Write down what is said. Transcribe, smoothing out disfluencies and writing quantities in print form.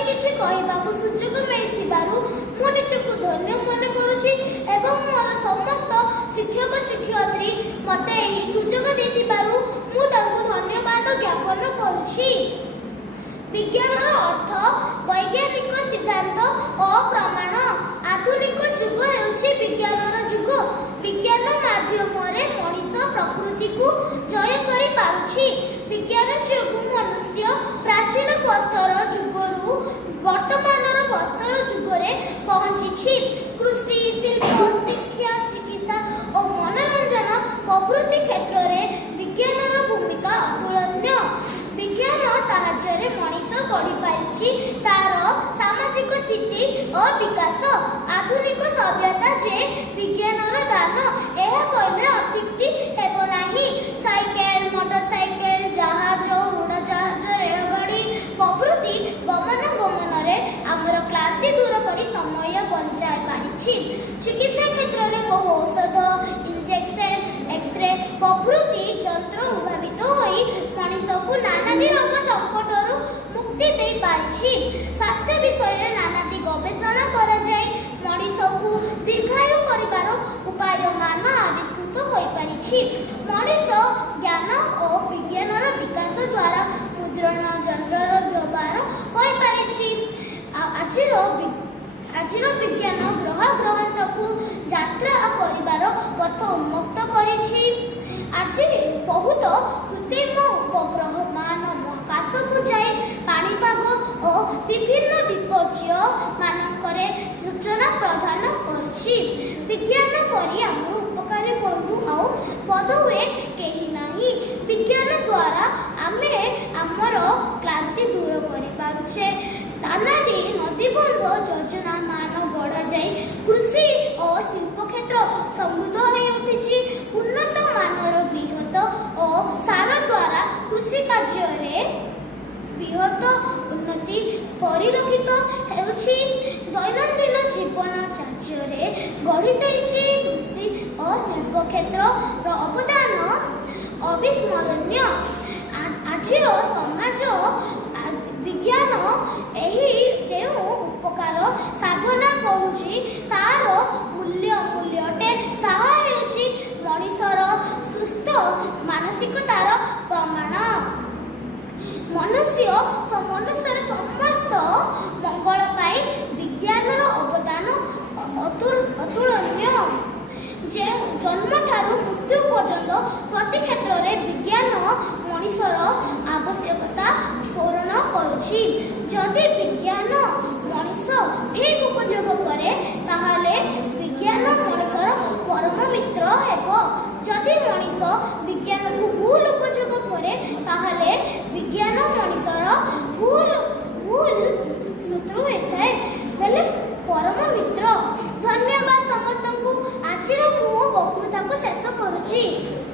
ମୋତେ କିଛି କହିବାକୁ ସୁଯୋଗ ମିଳିଥିବାରୁ ମୁଁ ନିଜକୁ ଧନ୍ୟ ମନେ କରୁଛି ଏବଂ ମୋର ସମସ୍ତ ଶିକ୍ଷକ ଶିକ୍ଷୟିତ୍ରୀ ମୋତେ ଏହି ସୁଯୋଗ ଦେଇଥିବାରୁ ମୁଁ ତାଙ୍କୁ ଧନ୍ୟବାଦ ଜ୍ଞାପନ କରୁଛି। ବିଜ୍ଞାନର ଅର୍ଥ ବୈଜ୍ଞାନିକ ସିଦ୍ଧାନ୍ତ ଓ ପ୍ରମାଣ। ଆଧୁନିକ ଯୁଗ ହେଉଛି ବିଜ୍ଞାନର ଯୁଗ। ବିଜ୍ଞାନ ମାଧ୍ୟମରେ ମଣିଷ ପ୍ରକୃତିକୁ ଜୟ କରିପାରୁଛି। ବିଜ୍ଞାନ ଯୋଗୁଁ ମନୁଷ୍ୟ ପ୍ରାଚୀନ ପ୍ରସ୍ତର ଯୁଗରୁ ବର୍ତ୍ତମାନର ପ୍ରସ୍ତର ଯୁଗରେ ପହଞ୍ଚିଛି। କୃଷି, ଶିଳ୍ପ, ଶିକ୍ଷା, ଚିକିତ୍ସା ଓ ମନୋରଞ୍ଜନ ପ୍ରଭୃତି କ୍ଷେତ୍ରରେ ବିଜ୍ଞାନର ଭୂମିକା ଅତୁଳନୀୟ। ବିଜ୍ଞାନ ସାହାଯ୍ୟରେ ମଣିଷ ଗଢ଼ିପାରିଛି ତାର ସାମାଜିକ ସ୍ଥିତି ଓ ବିକାଶ। ଆଧୁନିକ ସଭ୍ୟତା ଯେ ବିଜ୍ଞାନର ଦାନ, ଏହା କହିଲେ ଅତ୍ୟୁକ୍ତି ହେବ ନାହିଁ। ସାଇକେଲ, ମୋଟର ସାଇକେଲ, ଜାହାଜ, ଉଡ଼ାଜାହାଜ, ରେଳଗାଡ଼ି ପ୍ରଭୃତି ଗମନାଗମନରେ ଆମର କ୍ଳାନ୍ତି ଦୂର କରି ସମୟ ବଞ୍ଚାଇ ପାରିଛି। ଚିକିତ୍ସା କ୍ଷେତ୍ରରେ ବହୁ ଔଷଧ, ଇଞ୍ଜେକ୍ସନ, ଏକ୍ସରେ ପ୍ରଭୃତି ଯନ୍ତ୍ର ଉଦ୍ଭାବିତ ହୋଇ ମଣିଷକୁ ନାନାଦି ରୋଗ ସଂକଟରୁ ମୁକ୍ତି ଦେଇପାରିଛି। ସ୍ୱାସ୍ଥ୍ୟ ବିଷୟରେ ନାନାଦି ଗବେଷଣା କରାଯାଇ ମଣିଷକୁ ଦୀର୍ଘାୟୁ କରିବାର ଉପାୟମାନ ଆବିଷ୍କୃତ ହୋଇପାରିଛି। ମଣିଷ ଜ୍ଞାନ ଓ ବିଜ୍ଞାନର ବିକାଶ ଦ୍ୱାରା ମୁଦ୍ରଣ ଯନ୍ତ୍ରର ବ୍ୟବହାର ହୋଇପାରିଛି। ଆଜିର ବିଜ୍ଞାନ ଗ୍ରହ ଗ୍ରହାନ୍ତକୁ ଯାତ୍ରା କରିବାର ପଥ ଉନ୍ମୁକ୍ତ କରିଛି। ଆଜି ବହୁତ କୃତ୍ରିମ ଉପଗ୍ରହ ମାନ ମହାକାଶକୁ ଯାଇ ପାଣିପାଗ ଓ ବିଭିନ୍ନ ବିପର୍ଯ୍ୟୟ ମାନଙ୍କରେ ସୂଚନା ପ୍ରଦାନ କରୁଛି। ବିଜ୍ଞାନ ପରି ଆମର ଉପକାରୀ ବନ୍ଧୁ ଆଉ ବୋଧହୁଏ କେହି ନାହିଁ। ବିଜ୍ଞାନ ଦ୍ୱାରା ଆମେ ଆମର କ୍ଳାନ୍ତି ଦୂର କରିପାରୁଛେ। ନାନାଦି ନଦୀବନ୍ଧ ଯୋଜନା ମାନ ଗଢ଼ାଯାଇ କୃଷି ଓ ଶିଳ୍ପ କ୍ଷେତ୍ର ସମୃଦ୍ଧ ହୋଇ ଉଠିଛି। ଉନ୍ନତ ମାନର ବିହତ ଓ ସାର ଦ୍ୱାରା କୃଷି କାର୍ଯ୍ୟରେ ବୃହତ ଉନ୍ନତି ପରିଲକ୍ଷିତ ହେଉଛି। ଦୈନନ୍ଦିନ ଜୀବନ କାର୍ଯ୍ୟରେ ଗଢ଼ିଯାଇଛି କୃଷି ଓ ଶିଳ୍ପ କ୍ଷେତ୍ରର ଅବଦାନ ଅବିସ୍ମରଣୀୟ। ଆଜିର ସମାଜ ବିଜ୍ଞାନ ଏହି ଯେଉଁ ଉପକାର ସାଧନା କରୁଛି ତାର ମୂଲ୍ୟଟେ। ତାହା ହେଉଛି ମଣିଷର ସୁସ୍ଥ ମାନସିକତାର ପ୍ରମାଣ। ମନୁଷ୍ୟର ସମସ୍ତ ମଙ୍ଗଳ ପାଇଁ ବିଜ୍ଞାନର ଅବଦାନ ଅତୁଳନୀୟ। ଜନ୍ମଠାରୁ ମୃତ୍ୟୁ ପର୍ଯ୍ୟନ୍ତ ପ୍ରତି କ୍ଷେତ୍ରରେ ବିଜ୍ଞାନ ମଣିଷର ଆବଶ୍ୟକତା ପୂରଣ କରୁଛି। ଯଦି ବିଜ୍ଞାନ ମଣିଷ ଠିକ୍ ଉପଯୋଗ କରେ ତାହେଲେ ବିଜ୍ଞାନ ମଣିଷର ପରମ ମିତ୍ର ହେବ। ଯଦି ମଣିଷ